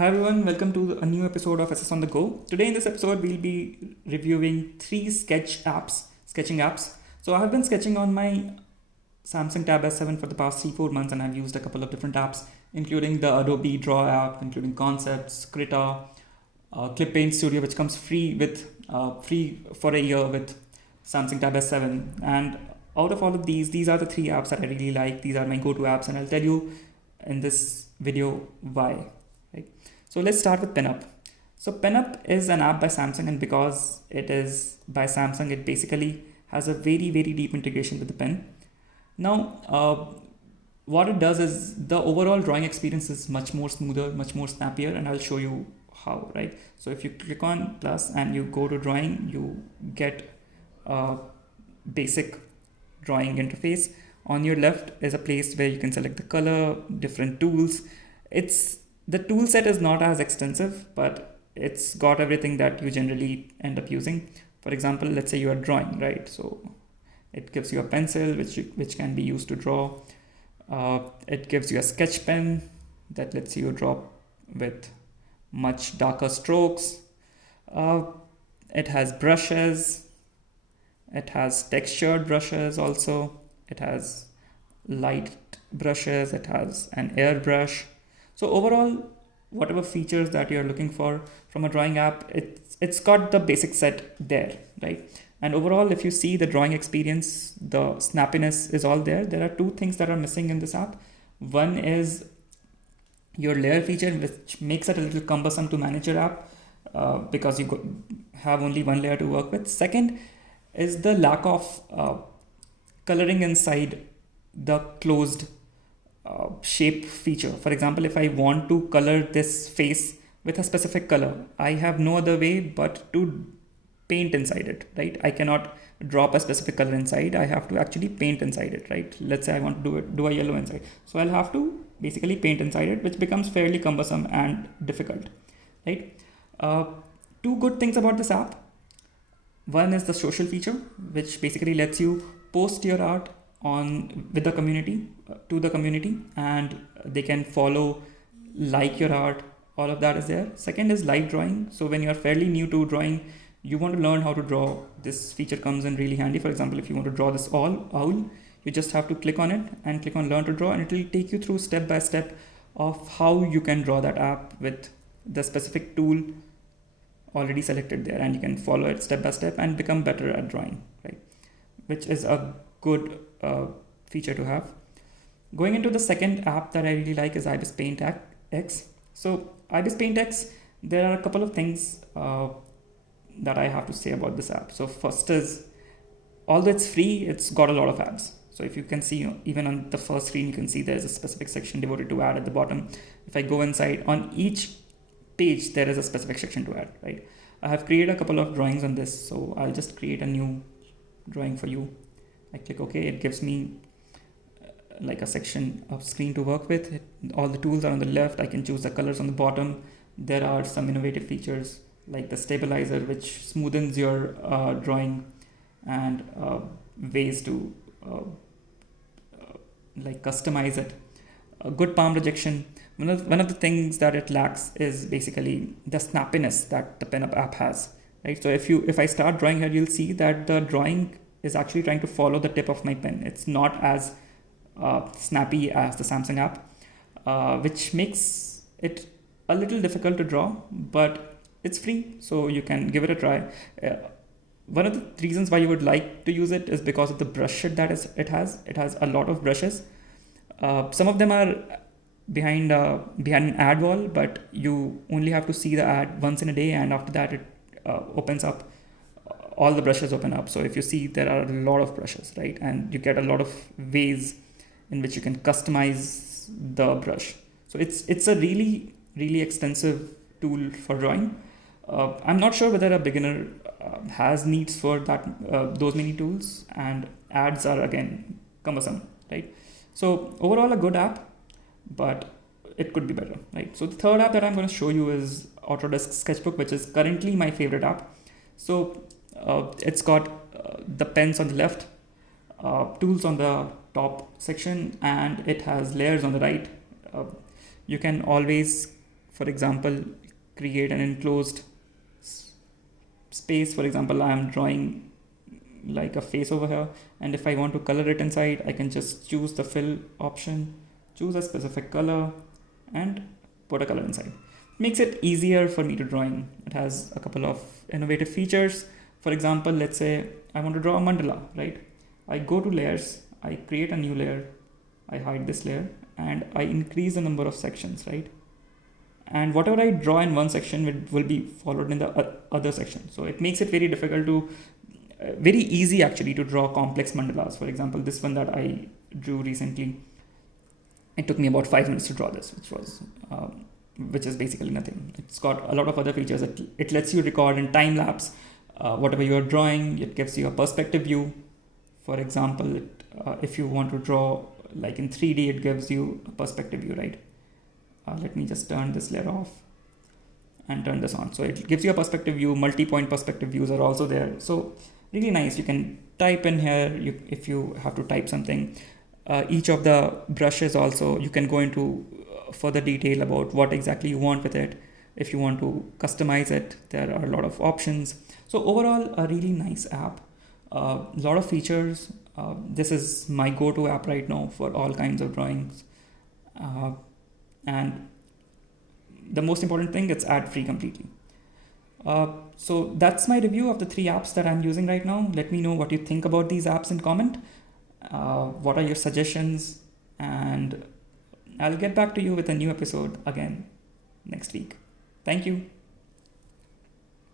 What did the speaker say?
Hi everyone, welcome to a new episode of SS on the Go. Today in this episode, we'll be reviewing three sketching apps. So I have been sketching on my Samsung Tab S7 for the past 3-4 months, and I've used a couple of different apps, including the Adobe Draw app, including Concepts, Krita, Clip Paint Studio, which comes free for a year with Samsung Tab S7. And out of all of these are the three apps that I really like. These are my go-to apps, and I'll tell you in this video why. Right. So let's start with PinUp. So PinUp is an app by Samsung, and because it is by Samsung, it basically has a very deep integration with the pen. Now, what it does is the overall drawing experience is much more smoother, much more snappier, and I'll show you how. Right. So if you click on plus and you go to drawing, you get a basic drawing interface. On your left is a place where you can select the color, different tools. The tool set is not as extensive, but it's got everything that you generally end up using. For example, let's say you are drawing, right? So it gives you a pencil which can be used to draw. It gives you a sketch pen that lets you draw with much darker strokes. It has brushes. It has textured brushes also. It has light brushes. It has an airbrush. So overall, whatever features that you're looking for from a drawing app, it's got the basic set there, right? And overall, if you see the drawing experience, the snappiness is all there. There are two things that are missing in this app. One is your layer feature, which makes it a little cumbersome to manage your app because you have only one layer to work with. Second is the lack of coloring inside the closed shape feature. For example, if I want to color this face with a specific color, I have no other way but to paint inside it, right? I cannot drop a specific color inside. I have to actually paint inside it, right? Let's say I want to do a yellow inside. So I'll have to basically paint inside it, which becomes fairly cumbersome and difficult, right? Two good things about this app. One is the social feature, which basically lets you post your art with the community to the community, and they can follow, like your art. All of that is there. Second is live drawing. So when you are fairly new to drawing, you want to learn how to draw, this feature comes in really handy. For example, if you want to draw this owl, you just have to click on it and click on learn to draw, and it will take you through step by step of how you can draw that app with the specific tool already selected there, and you can follow it step by step and become better at drawing, right? Which is a good feature to have. Going into the second app that I really like is IBIS Paint X. So IBIS Paint X, there are a couple of things that I have to say about this app. So first is, although it's free, it's got a lot of apps. So if you can see, even on the first screen, you can see there's a specific section devoted to add at the bottom. If I go inside, on each page, there is a specific section to add, right? I have created a couple of drawings on this, so I'll just create a new drawing for you. I click OK, it gives me like a section of screen to work with. All the tools are on the left. I can choose the colors on the bottom. There are some innovative features like the stabilizer, which smoothens your drawing, and ways to like customize it. A good palm rejection. One of the things that it lacks is basically the snappiness that the PinUp app has, right? So if I start drawing here, you'll see that the drawing is actually trying to follow the tip of my pen. It's not as snappy as the Samsung app, which makes it a little difficult to draw, but it's free, so you can give it a try. One of the reasons why you would like to use it is because of the brush set that it has. It has a lot of brushes. Some of them are behind an ad wall, but you only have to see the ad once in a day, and after that it opens up. All the brushes open up. So if you see, there are a lot of brushes, right? And you get a lot of ways in which you can customize the brush. So it's a really extensive tool for drawing. I'm not sure whether a beginner has needs for those many tools, and ads are again cumbersome, right? So overall, a good app, but it could be better, right? So the third app that I'm going to show you is Autodesk Sketchbook, which is currently my favorite app. So it's got the pens on the left, tools on the top section, and it has layers on the right. You can always For example, create an enclosed space. For example, I am drawing like a face over here, and if I want to color it inside, I can just choose the fill option, choose a specific color, and put a color inside. Makes it easier for me to drawing. It has a couple of innovative features. For example, let's say I want to draw a mandala, right? I go to layers, I create a new layer, I hide this layer, and I increase the number of sections, right? And whatever I draw in one section will be followed in the other section. So it makes it very difficult to, very easy actually to draw complex mandalas. For example, this one that I drew recently, it took me about 5 minutes to draw this, which is basically nothing. It's got a lot of other features. It lets you record in time lapse whatever you are drawing. It gives you a perspective view. For example, if you want to draw like in 3D, it gives you a perspective view, right? Let me just turn this layer off and turn this on. So it gives you a perspective view. Multi-point perspective views are also there. So really nice. You can type in here if you have to type something. Each of the brushes also, you can go into further detail about what exactly you want with it. If you want to customize it, there are a lot of options. So overall, a really nice app. A lot of features. This is my go-to app right now for all kinds of drawings. And the most important thing, it's ad-free completely. So that's my review of the 3 apps that I'm using right now. Let me know what you think about these apps in comment. What are your suggestions? And I'll get back to you with a new episode again next week. Thank you.